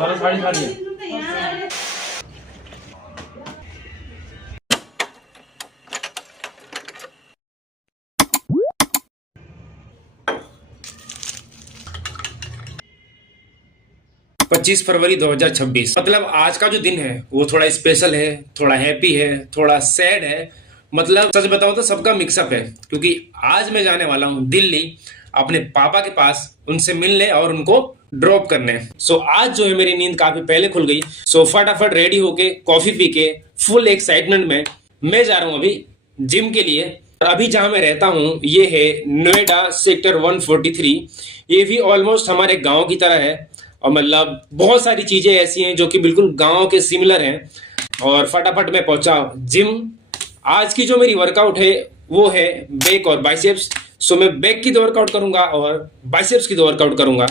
सारा साड़ी खा लिया। पच्चीस फरवरी 2026, मतलब आज का जो दिन है वो थोड़ा स्पेशल है, थोड़ा हैप्पी है, थोड़ा सैड है। मतलब सच बताऊं तो सबका मिक्सअप है, क्योंकि आज मैं जाने वाला हूं दिल्ली अपने पापा के पास उनसे मिलने और उनको ड्रॉप करने। सो आज जो है मेरी नींद काफी पहले खुल गई। सो फटाफट रेडी होके कॉफी पी के फुल एक्साइटमेंट में मैं जा रहा हूं अभी जिम के लिए। और अभी जहां मैं रहता हूं ये है नोएडा सेक्टर 143। ये भी ऑलमोस्ट हमारे गांव की तरह है, और मतलब बहुत सारी चीजें ऐसी हैं जो कि बिल्कुल गांव के सिमिलर हैं। और फटाफट मैं पहुंचा जिम। आज की जो मेरी वर्कआउट है वो है बैक और बाइसेप्स। सो मैं बैक की दो वर्कआउट करूंगा और बाइसेप्स की दो वर्कआउट करूंगा।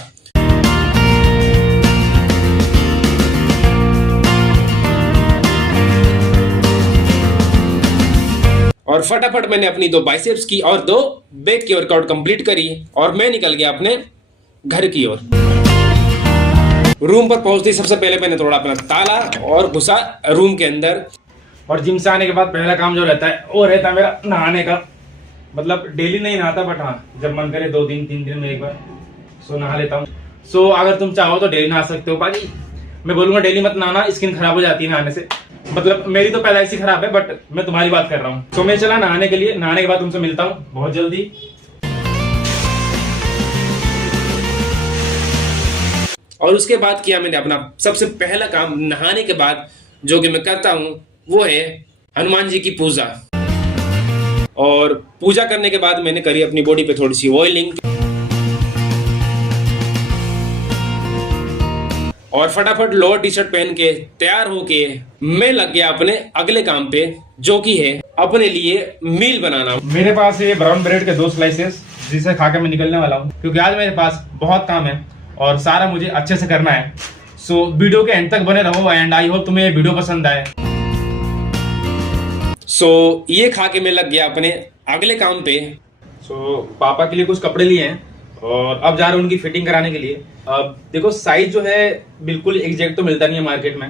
और फटाफट मैंने अपनी दो बाइसेप्स की और दो बैक की वर्कआउट कंप्लीट करी और मैं निकल गया अपने घर की ओर। रूम पर पहुंचते ही सबसे पहले मैंने तोड़ा अपना ताला और घुसा रूम के अंदर। और जिम से आने के बाद पहला काम जो रहता है वो रहता है मेरा नहाने का। मतलब डेली नहीं नहाता, बट हाँ जब मन करे 2-3 दिन में एक बार सो नहा लेता हूँ। सो अगर तुम चाहो तो डेली नहा सकते हो। बाकी मैं बोलूंगा डेली मत नहाना, स्किन खराब हो जाती है नहाने से। मतलब मेरी तो पहले ऐसी खराब है, बट मैं तुम्हारी बात कर रहा हूँ। सो मैं चला नहाने के लिए। नहाने के बाद तुमसे मिलता हूँ बहुत जल्दी। और उसके बाद किया मैंने अपना सबसे पहला काम नहाने के बाद जो कि मैं करता हूं वो है हनुमान जी की पूजा। और पूजा करने के बाद मैंने करी अपनी बॉडी पे थोड़ी सी ऑयलिंग। और फटाफट लोअर टी शर्ट पहन के तैयार होके मैं लग गया अपने अगले काम पे, जो कि है अपने लिए मील बनाना। मेरे पास ये ब्राउन ब्रेड के 2 स्लाइसेस जिसे खाकर मैं निकलने वाला हूँ, क्योंकि आज मेरे पास बहुत काम है और सारा मुझे अच्छे से करना है। सो वीडियो के एंड तक बने रहो एंड आई होप तुम्हें ये वीडियो पसंद आए। सो ये खा के मैं लग गया अपने अगले काम पे। सो पापा के लिए कुछ कपड़े लिए हैं और अब जा रहे हैं उनकी फिटिंग कराने के लिए। अब देखो साइज जो है बिल्कुल एग्जैक्ट तो मिलता नहीं है मार्केट में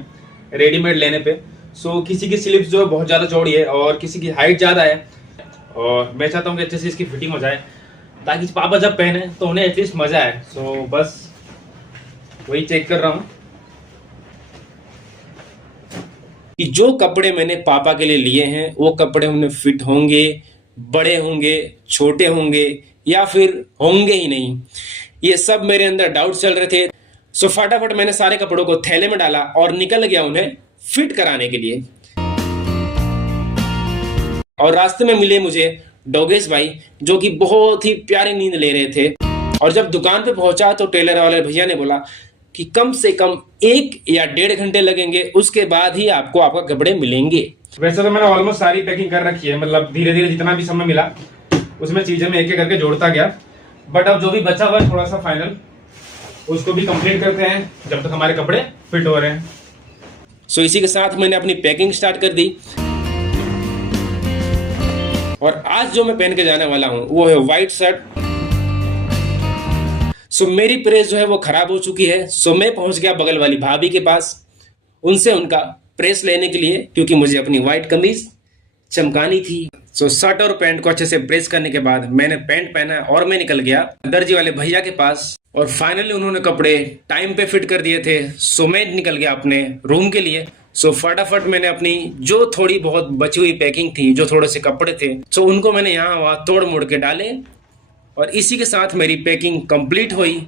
रेडीमेड लेने पे। सो किसी की स्लीव्स जो है बहुत ज्यादा चौड़ी है और किसी की हाइट ज्यादा है, और मैं चाहता हूँ कि अच्छे से इसकी फिटिंग हो जाए ताकि पापा जब पहने तो उन्हें एटलीस्ट मजा आए। सो बस वही चेक कर रहा हूं कि जो कपड़े मैंने पापा के लिए लिए हैं वो कपड़े उन्हें फिट होंगे, बड़े होंगे, छोटे होंगे या फिर होंगे ही नहीं। ये सब मेरे अंदर डाउट चल रहे थे। सो फटाफट मैंने सारे कपड़ों को थैले में डाला और निकल गया उन्हें फिट कराने के लिए। और रास्ते में मिले मुझे डोगेश भाई, जो कि बहुत ही प्यारी नींद ले रहे थे। और जब दुकान पे पहुंचा तो टेलर वाले भैया ने बोला कि कम से कम 1 या 1.5 घंटे लगेंगे, उसके बाद ही आपको आपका कपड़े मिलेंगे। वैसे तो मैंने ऑलमोस्ट सारी पैकिंग कर रखी है, मतलब धीरे धीरे जितना भी समय मिला उसमें चीजें मैं एक एक करके जोड़ता गया। बट अब जो भी बचा हुआ है थोड़ा सा फाइनल उसको भी कंप्लीट करते हैं जब तक हमारे कपड़े फिट हो रहे हैं। सो इसी के साथ मैंने अपनी पैकिंग स्टार्ट कर दी। और आज जो मैं पहन के जाने वाला हूं वो है व्हाइट शर्ट। सो मेरी प्रेस जो है वो खराब हो चुकी है। सो मैं पहुंच गया बगल वाली भाभी के पास उनसे उनका प्रेस लेने के लिए, क्योंकि मुझे अपनी व्हाइट कमीज चमकानी थी। सो शर्ट और पैंट को अच्छे से प्रेस करने के बाद मैंने पैंट पहना और मैं निकल गया दर्जी वाले भैया के पास। और फाइनली उन्होंने कपड़े टाइम पे फिट कर दिए थे। सो मैं निकल गया अपने रूम के लिए। सो फटाफट मैंने अपनी जो थोड़ी बहुत बची हुई पैकिंग थी, जो थोड़े से कपड़े थे, सो उनको मैंने यहाँ वहां तोड़ मोड़ के डाले और इसी के साथ मेरी पैकिंग कंप्लीट हुई।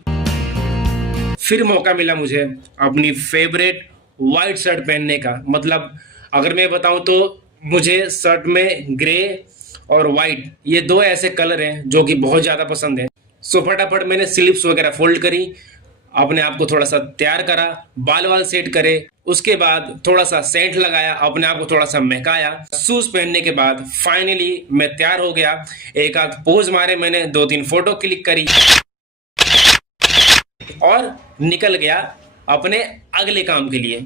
फिर मौका मिला मुझे अपनी फेवरेट व्हाइट शर्ट पहनने का। मतलब अगर मैं बताऊं तो मुझे शर्ट में ग्रे और व्हाइट ये 2 ऐसे कलर हैं जो कि बहुत ज़्यादा पसंद है। सो फटाफट मैंने स्लीव्स वगैरह फोल्ड करी, अपने आप को थोड़ा सा तैयार करा, बाल वाल सेट करे, उसके बाद थोड़ा सा सेंट लगाया, अपने आप को थोड़ा सा महकाया। शूज पहनने के बाद फाइनली मैं तैयार हो गया। एक आध पोज मारे मैंने, 2-3 फोटो क्लिक करी और निकल गया अपने अगले काम के लिए।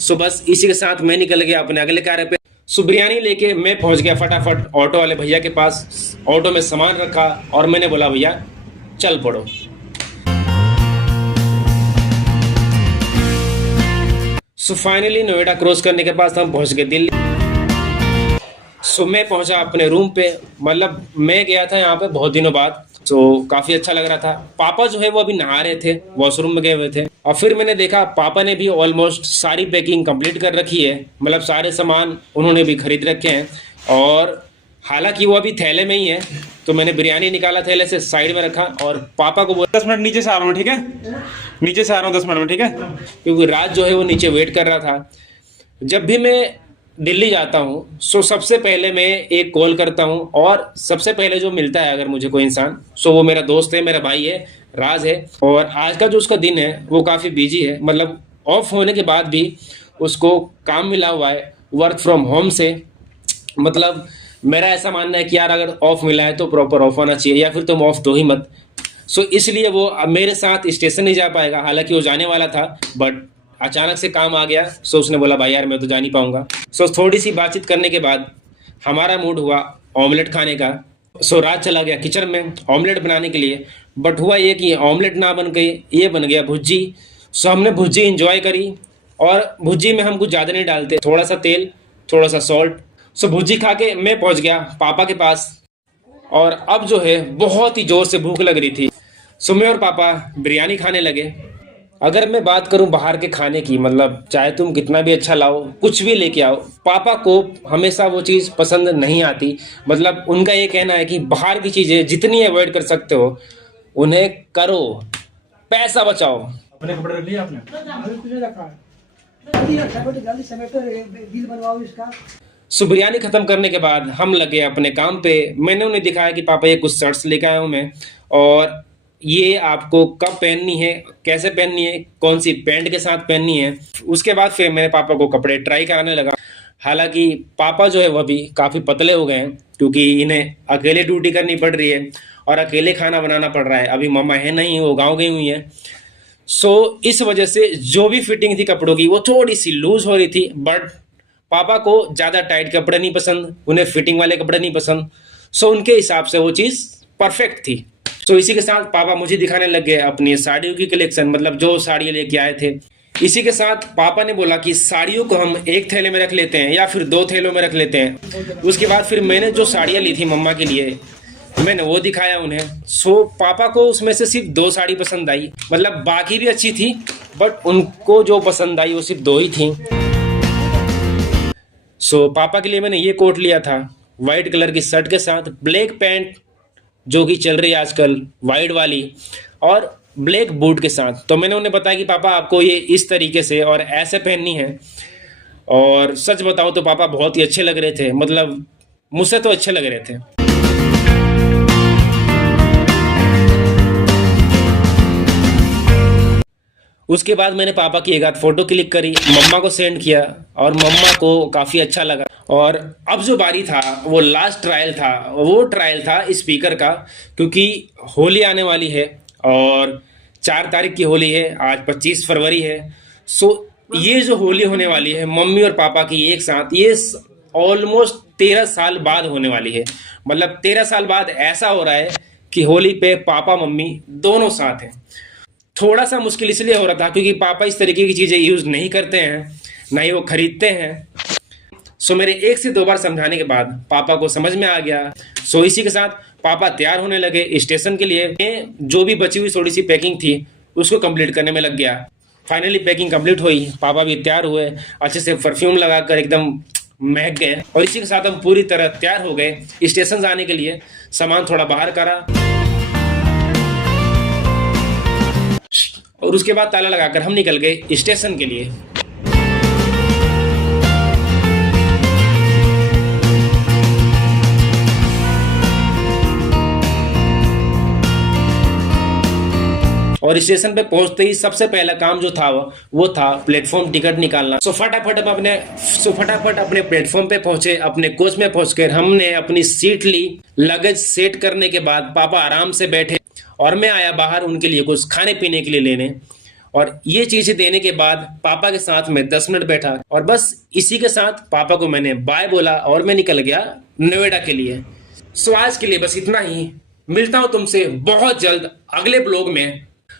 सो बस इसी के साथ मैं निकल गया अपने अगले कार्य पे। सो बिरयानी लेके मैं पहुंच गया फटाफट ऑटो वाले भैया के पास। ऑटो में सामान रखा और मैंने बोला भैया चल पड़ो। सो फाइनली नोएडा क्रॉस करने के बाद हम पहुंच गए दिल्ली। सो मैं पहुंचा अपने रूम पे, मतलब मैं गया था यहाँ पे बहुत दिनों बाद, तो काफ़ी अच्छा लग रहा था। पापा जो है वो अभी नहा रहे थे, वॉशरूम में गए हुए थे, और फिर मैंने देखा पापा ने भी ऑलमोस्ट सारी पैकिंग कंप्लीट कर रखी है, मतलब सारे सामान उन्होंने भी खरीद रखे हैं। और हालांकि वो अभी थैले में ही है, तो मैंने बिरयानी निकाला थैले से, साइड में रखा और पापा को बोला 10 मिनट नीचे से आ रहा हूँ, ठीक है? नीचे से आ रहा हूँ 10 मिनट में, ठीक है? क्योंकि राज जो है वो नीचे वेट कर रहा था। जब भी मैं दिल्ली जाता हूँ सो सबसे पहले मैं एक कॉल करता हूँ, और सबसे पहले जो मिलता है अगर मुझे कोई इंसान, सो वो मेरा दोस्त है, मेरा भाई है, राज है। और आज का जो उसका दिन है वो काफ़ी बिजी है, मतलब ऑफ होने के बाद भी उसको काम मिला हुआ है वर्क फ्रॉम होम से। मतलब मेरा ऐसा मानना है कि यार अगर ऑफ मिला है तो प्रॉपर ऑफ होना चाहिए, या फिर तुम ऑफ दो ही मत। सो इसलिए वो अब मेरे साथ स्टेशन नहीं जा पाएगा, हालांकि वो जाने वाला था, बट अचानक से काम आ गया। सो उसने बोला भाई यार मैं तो जा नहीं पाऊंगा। सो थोड़ी सी बातचीत करने के बाद हमारा मूड हुआ ऑमलेट खाने का। सो राज चला गया किचन में ऑमलेट बनाने के लिए, बट हुआ ये कि ऑमलेट ना बन गई, ये बन गया भुर्जी। सो हमने भुर्जी इंजॉय करी, और भुर्जी में हम कुछ ज़्यादा नहीं डालते, थोड़ा सा तेल, थोड़ा सा सॉल्ट। सो भुर्जी खा के मैं पहुंच गया पापा के पास, और अब जो है बहुत ही ज़ोर से भूख लग रही थी। सो मैं और पापा बिरयानी खाने लगे। अगर मैं बात करूं बाहर के खाने की, मतलब चाहे तुम कितना भी अच्छा लाओ, कुछ भी लेके आओ, पापा को हमेशा वो चीज़ पसंद नहीं आती। मतलब उनका ये कहना है कि बाहर की चीज़ें जितनी अवॉइड कर सकते हो उन्हें करो, पैसा बचाओ। अपने कपड़े रख लिए आपने? अभी कुछ नहीं रखा है। जल्दी समेटो, बिल बनवाओ इसका। सो बिरयानी ख़त्म करने के बाद हम लगे अपने काम पे। मैंने उन्हें दिखाया कि पापा ये कुछ शर्ट्स लेके आया हूँ मैं, और ये आपको कब पहननी है, कैसे पहननी है, कौन सी पैंट के साथ पहननी है। उसके बाद फिर मेरे पापा को कपड़े ट्राई कराने लगा। हालांकि पापा जो है वह भी काफ़ी पतले हो गए हैं, क्योंकि इन्हें अकेले ड्यूटी करनी पड़ रही है और अकेले खाना बनाना पड़ रहा है। अभी मम्मा है नहीं, वो गाँव गई हुई है। सो इस वजह से जो भी फिटिंग थी कपड़ों की वो थोड़ी सी लूज हो रही थी, बट पापा को ज़्यादा टाइट कपड़े नहीं पसंद, उन्हें फिटिंग वाले कपड़े नहीं पसंद। सो उनके हिसाब से वो चीज़ परफेक्ट थी। सो इसी के साथ पापा मुझे दिखाने लग गए अपनी साड़ियों की कलेक्शन, मतलब जो साड़ियाँ लेके आए थे। इसी के साथ पापा ने बोला कि साड़ियों को हम एक थैले में रख लेते हैं या फिर 2 थैलों में रख लेते हैं। उसके बाद फिर मैंने जो साड़ियाँ ली थी मम्मा के लिए, मैंने वो दिखाया उन्हें। सो पापा को उसमें से सिर्फ 2 साड़ी पसंद आई, मतलब बाकी भी अच्छी थी, बट उनको जो पसंद आई वो सिर्फ 2 ही थी। सो पापा के लिए मैंने ये कोट लिया था वाइट कलर की शर्ट के साथ, ब्लैक पैंट जो कि चल रही है आजकल वाइट वाली, और ब्लैक बूट के साथ। तो मैंने उन्हें बताया कि पापा आपको ये इस तरीके से और ऐसे पहननी है। और सच बताओ तो पापा बहुत ही अच्छे लग रहे थे, मतलब मुझसे तो अच्छे लग रहे थे। उसके बाद मैंने पापा की एक आध फोटो क्लिक करी, मम्मा को सेंड किया, और मम्मा को काफ़ी अच्छा लगा। और अब जो बारी था वो लास्ट ट्रायल था, वो ट्रायल था स्पीकर का, क्योंकि होली आने वाली है और 4 तारीख की होली है, आज 25 फरवरी है। सो ये जो होली होने वाली है मम्मी और पापा की एक साथ, ये ऑलमोस्ट 13 साल बाद होने वाली है। मतलब 13 साल बाद ऐसा हो रहा है कि होली पे पापा मम्मी दोनों साथ हैं। थोड़ा सा मुश्किल इसलिए हो रहा था क्योंकि पापा इस तरीके की चीज़ें यूज़ नहीं करते हैं, ना ही वो खरीदते हैं। सो मेरे 1 से 2 बार समझाने के बाद पापा को समझ में आ गया। सो इसी के साथ पापा तैयार होने लगे स्टेशन के लिए। जो भी बची हुई थोड़ी सी पैकिंग थी उसको कंप्लीट करने में लग गया। फाइनली पैकिंग कंप्लीट हुई, पापा भी तैयार हुए, अच्छे से परफ्यूम लगाकर एकदम महक गए, और इसी के साथ हम पूरी तरह तैयार हो गए स्टेशन जाने के लिए। सामान थोड़ा बाहर करा और उसके बाद ताला लगाकर हम निकल गए स्टेशन के लिए। और स्टेशन पे पहुंचते ही सबसे पहला काम जो था वो था प्लेटफॉर्म टिकट निकालना। सो फटाफट अपने प्लेटफॉर्म पे पहुंचे, अपने कोच में पहुंचकर हमने अपनी सीट ली। लगेज सेट करने के बाद पापा आराम से बैठे और मैं आया बाहर उनके लिए कुछ खाने पीने के लिए लेने। और ये चीज़ें देने के बाद पापा के साथ में 10 मिनट बैठा, और बस इसी के साथ पापा को मैंने बाय बोला और मैं निकल गया नोएडा के लिए। सो आज के लिए बस इतना ही। मिलता हूं तुमसे बहुत जल्द अगले ब्लॉग में।